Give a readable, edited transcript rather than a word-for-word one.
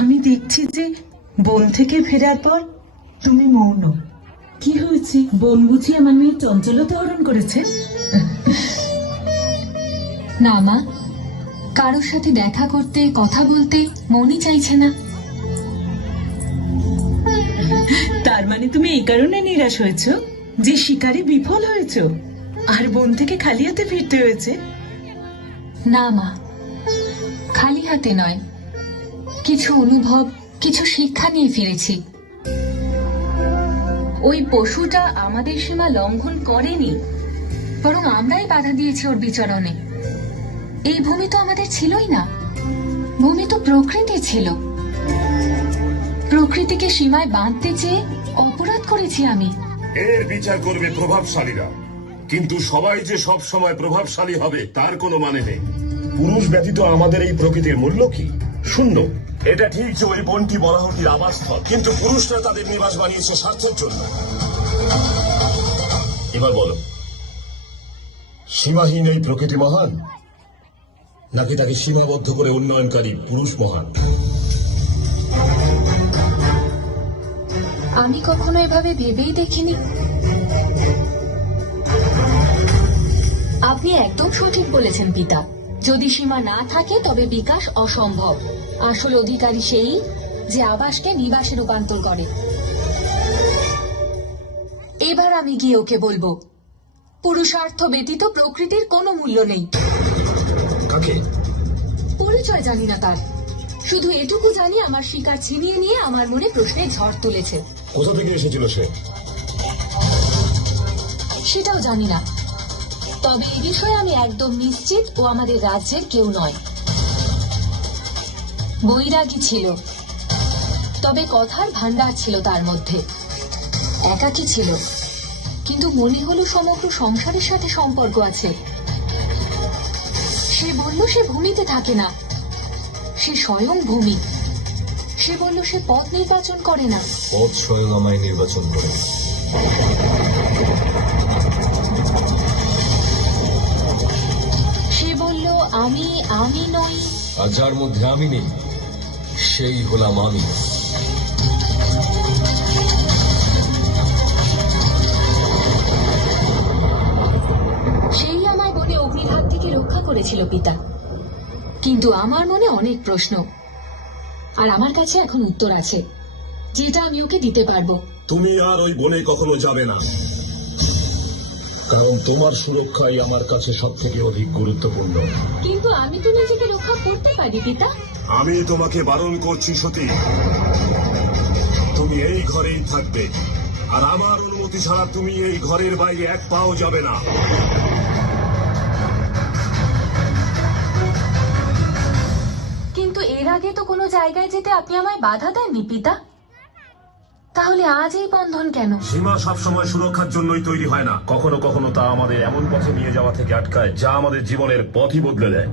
আমি দেখছি যে বন থেকে ফেরার পর তুমি মৌন। কি হয়েছে? বন বুঝি আমার মেয়ে চঞ্চলতা হরণ করেছে? না মা, কারোর সাথে দেখা করতে কথা বলতে মনই চাইছে না। তার মানে তুমি এই কারণে নিরাশ হয়েছো যে শিকারে বিফল হয়েছো আর বন থেকে খালি হাতে ফিরতে হয়েছে? না মা, খালি হাতে নয়, কিছু অনুভব, কিছু শিক্ষা নিয়ে ফিরেছি। ওই পশুটা আমাদের সীমা লঙ্ঘন করেনি, বরং আমরাই বাধা দিয়েছি ওর বিচরণে। এই ভূমি তো আমাদের ছিলই না, ভূমি তো প্রকৃতি ছিল। প্রকৃতিকে সীমায় বাঁধতে চেয়ে অপরাধ করেছি আমি। এর বিচার করবে প্রভাবশালীরা, কিন্তু সবাই যে সব সময় প্রভাবশালী হবে তার কোনো মানে নেই। পুরুষ ব্যতীত আমাদের এই প্রকৃতির মূল্য কি? শূন্য। এটা ঠিক যে ওই বনটি বরাহটির আবাসস্থল, কিন্তু পুরুষরা তাদের নিবাস বানিয়েছে স্বার্থের জন্য। এবার বলো, সীমাহীন এই প্রকৃতি মহান, নাকি তাকে সীমাবদ্ধ করে উন্নয়নকারী পুরুষ মহান? আমি কখনো এভাবে ভেবেই দেখিনি। আপনি একদম সঠিক বলেছেন পিতা। যদি সীমা না থাকে তবে বিকাশ অসম্ভব। আসল অধিকারী সেই যে আবাসকে নিবাসে রূপান্তর করে। এবার আমি গিয়ে ওকে বলবো, পুরুষার্থ ব্যতীত প্রকৃতির কোনো মূল্য নেই। কাকে? পরিচয় জানি না তার, শুধু এটুকু জানি আমার শিকার ছিনিয়ে নিয়ে আমার মনে প্রশ্নের ঝড় তুলেছে। কোথা থেকে এসেছিল সে? সেটাও জানি না, তবে এই বিষয়ে আমি একদম নিশ্চিত ও আমাদের রাজ্যের কেউ নয়। বৈরাগী ছিল, তবে কথার ভান্ডার ছিল তার মধ্যে। একাকী ছিল, কিন্তু মনে হলো সমগ্র সংসারের সাথে সম্পর্ক আছে। সে বলল সে ভূমিতে থাকে না, সে স্বয়ং ভূমি। সে বলল সে পথ নির্বাচন করে না, পথ স্বয়ং আমায় নির্বাচন করে। সে বলল আমি নই, আর যার মধ্যে আমি নেই সেই হলাম আমি। সেই আমায় বনে অগ্নির হাত থেকে রক্ষা করেছিল পিতা। কিন্তু আমার মনে অনেক প্রশ্ন, আর আমার কাছে এখন উত্তর আছে, যেটা আমি ওকে দিতে পারবো। তুমি আর ওই বনে কখনো যাবে না, কারণ তোমার সুরক্ষাই আমার কাছে সব থেকে অধিক গুরুত্বপূর্ণ। কিন্তু আমি তো নিজেকে রক্ষা করতে পারি পিতা। আমি তোমাকে বারণ করছি সতী, তুমি এই ঘরেই থাকবে, আর আমার অনুমতি ছাড়া তুমি এই ঘরের বাইরে এক পাও যাবে না। কিন্তু এর আগে তো কোনো জায়গায় যেতে আপনি আমায় বাধা দেননি পিতা, তাহলে আজ এই বন্ধন কেন? সীমা সবসময় সুরক্ষার জন্যই তৈরি হয় না, কখনো কখনো তা আমাদের এমন পথে নিয়ে যাওয়া থেকে আটকায় যা আমাদের জীবনের পথই বদলে দেয়।